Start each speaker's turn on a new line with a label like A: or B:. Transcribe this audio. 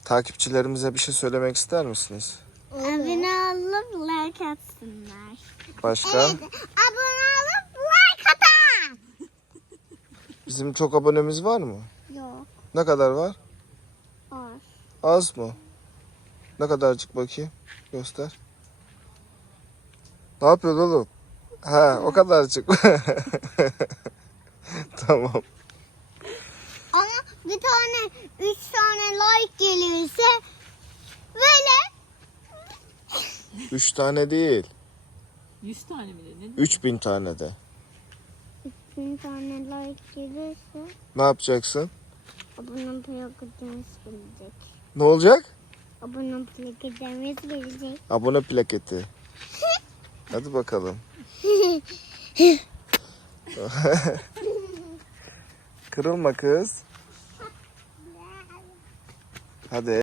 A: Takipçilerimize bir şey söylemek ister misiniz?
B: Abone olup like atsınlar.
A: Başka?
B: Evet, abone olup like atan.
A: Bizim çok abonemiz var mı?
B: Yok,
A: Ne kadar var?
B: var.
A: Az mı? Ne kadarcık bakayım? Göster. Ne yapıyorsun oğlum? Ha, o kadarcık. Tamam.
B: Ama bir tane, 3 tane like gelirse böyle
A: 3 tane değil.
C: 100 tane mi dedin?
A: 3000 tane de.
B: 1000 tane like gelirse
A: Ne yapacaksın?
B: abone plaketimiz gelecek.
A: Ne olacak?
B: Abone plaketimiz gelecek.
A: Abone plaketi. Hadi bakalım. Kırılma kız. Hadi.